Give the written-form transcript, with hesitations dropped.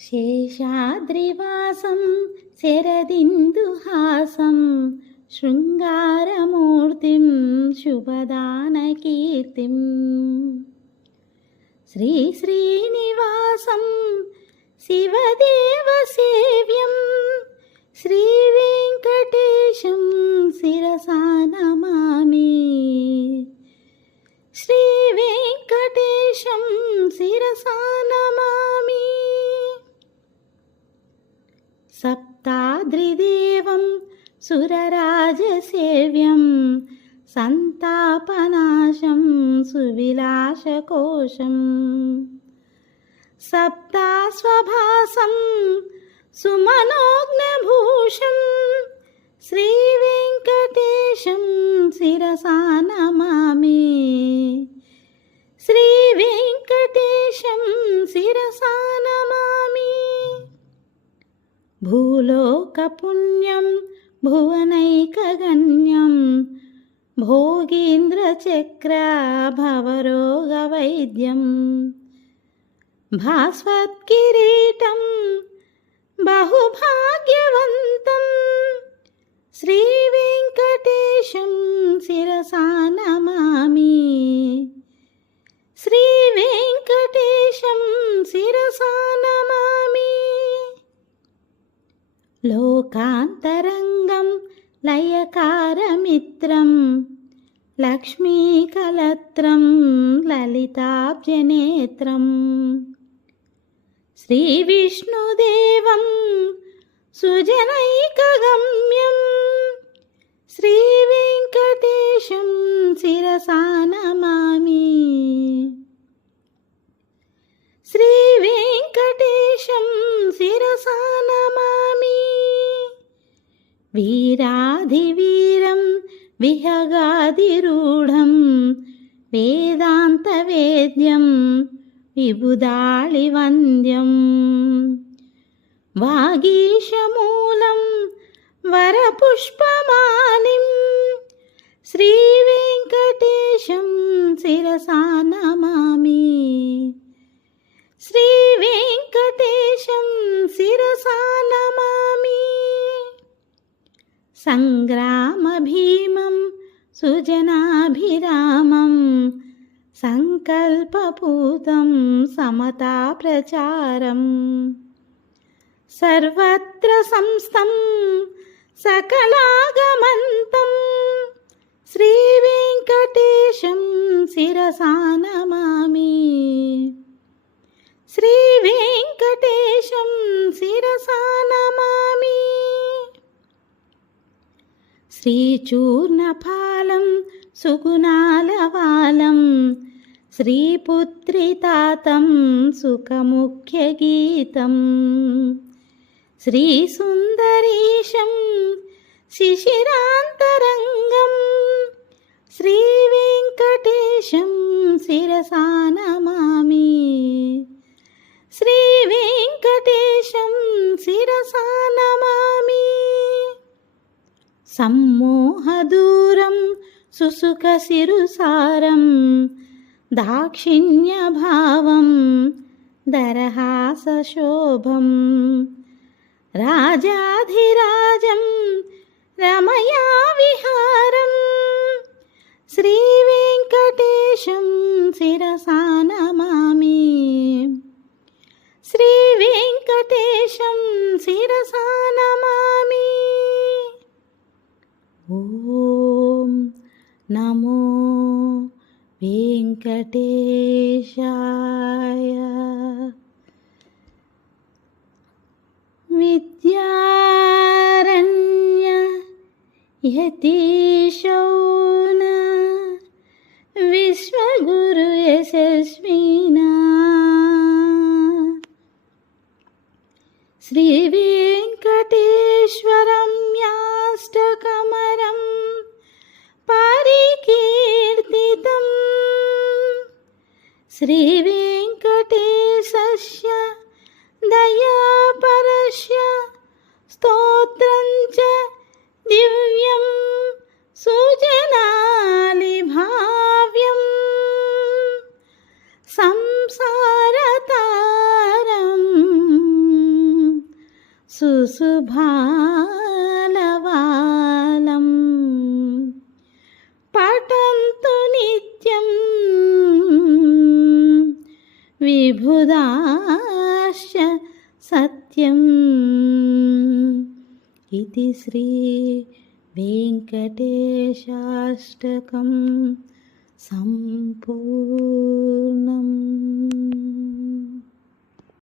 శేషాద్రివాసం శరదిందుహాసం శృంగారమూర్తిం శుభదానకీర్తిం శ్రీ శ్రీనివాసం శివదేవసేవ్యం శ్రీవేంకటేశం శిరసా నమామి శ్రీవేంకటేశం శిరసా నమామి సప్తాద్రిదేవం సురరాజసేవ్యం సంతాపనాశం సువిలాసకోశం సప్తాస్వభాసం సుమనోజ్ఞభూషం శ్రీవేంకటేశం శిరసా నమామి శ్రీవేంకటేశం శిరసా నమామి భూలోకపుణ్యం భువనైకగణ్యం భోగీంద్రచక్ర భవరోగవైద్యం భాస్వత్కిరీటం బహుభాగ్యవంతం శ్రీవేంకటేశం శిరసా నమామి శ్రీవేంకటేశం శిరసా నమామి లోకాంతరంగం లయకారమిత్రం లక్ష్మీకలత్రం లలితాబ్జనేత్రం శ్రీవిష్ణుదేవం సుజనైకగమ్యం శ్రీవేంకటేశం శిరసా నమామి శ్రీవేంకటేశం శిరసా నమామి వీరాధివీరం విహగాదిరూఢం వేదాంతవేద్యం విబుధాళివంద్యం వాగీశమూలం వరపుష్పమాలిం శ్రీవేంకటేశం శిరసా నమామి శ్రీవేంకటేశం శిరసా నమామి సంగ్రామభీమం సుజనాభిరామం సంకల్పపూతం సమతాప్రచారం సర్వత్ర సంస్థం సకలాగమంతం శ్రీవేంకటేశం శిరసా నమామి శ్రీవేంకటేశం శిరసా నమామి శ్రీచూర్ణఫాలం సుగుణాలవాలం శ్రీపుత్రితాతం సుఖముఖ్యగీతం శ్రీసుందరీశం శిశిరాంతరంగం శ్రీవేంకటేశం శిరసా నమామి శ్రీవేంకటేశం శిరసా నమామి సమ్మోహదూరం సుసుఖశిరుసారం దాక్షిణ్యభావం దరహాసశోభం రాజాధిరాజం రమయా విహారం శ్రీవేంకటేశం శిరసా నమామి శ్రీవేంకటేశం శిరసా నమామి ఓం నమో వెంకటేశాయ విద్యారణ్య యతీశౌన విశ్వగురు యశస్వినా శ్రీవేంకటేశ్వరం యాష్టకమరం పరికీర్తితం శ్రీవేంకటేశస్య దయాపరస్య స్తోత్రం చ దివ్యం సుజనాలి భావ్యం సంసారతారం సుశుభాలవాలం పఠन्तు నిత్యం విబుధాశ్చ సత్యం. ఇది శ్రీ వెంకటేశాష్టకం సంపూర్ణం.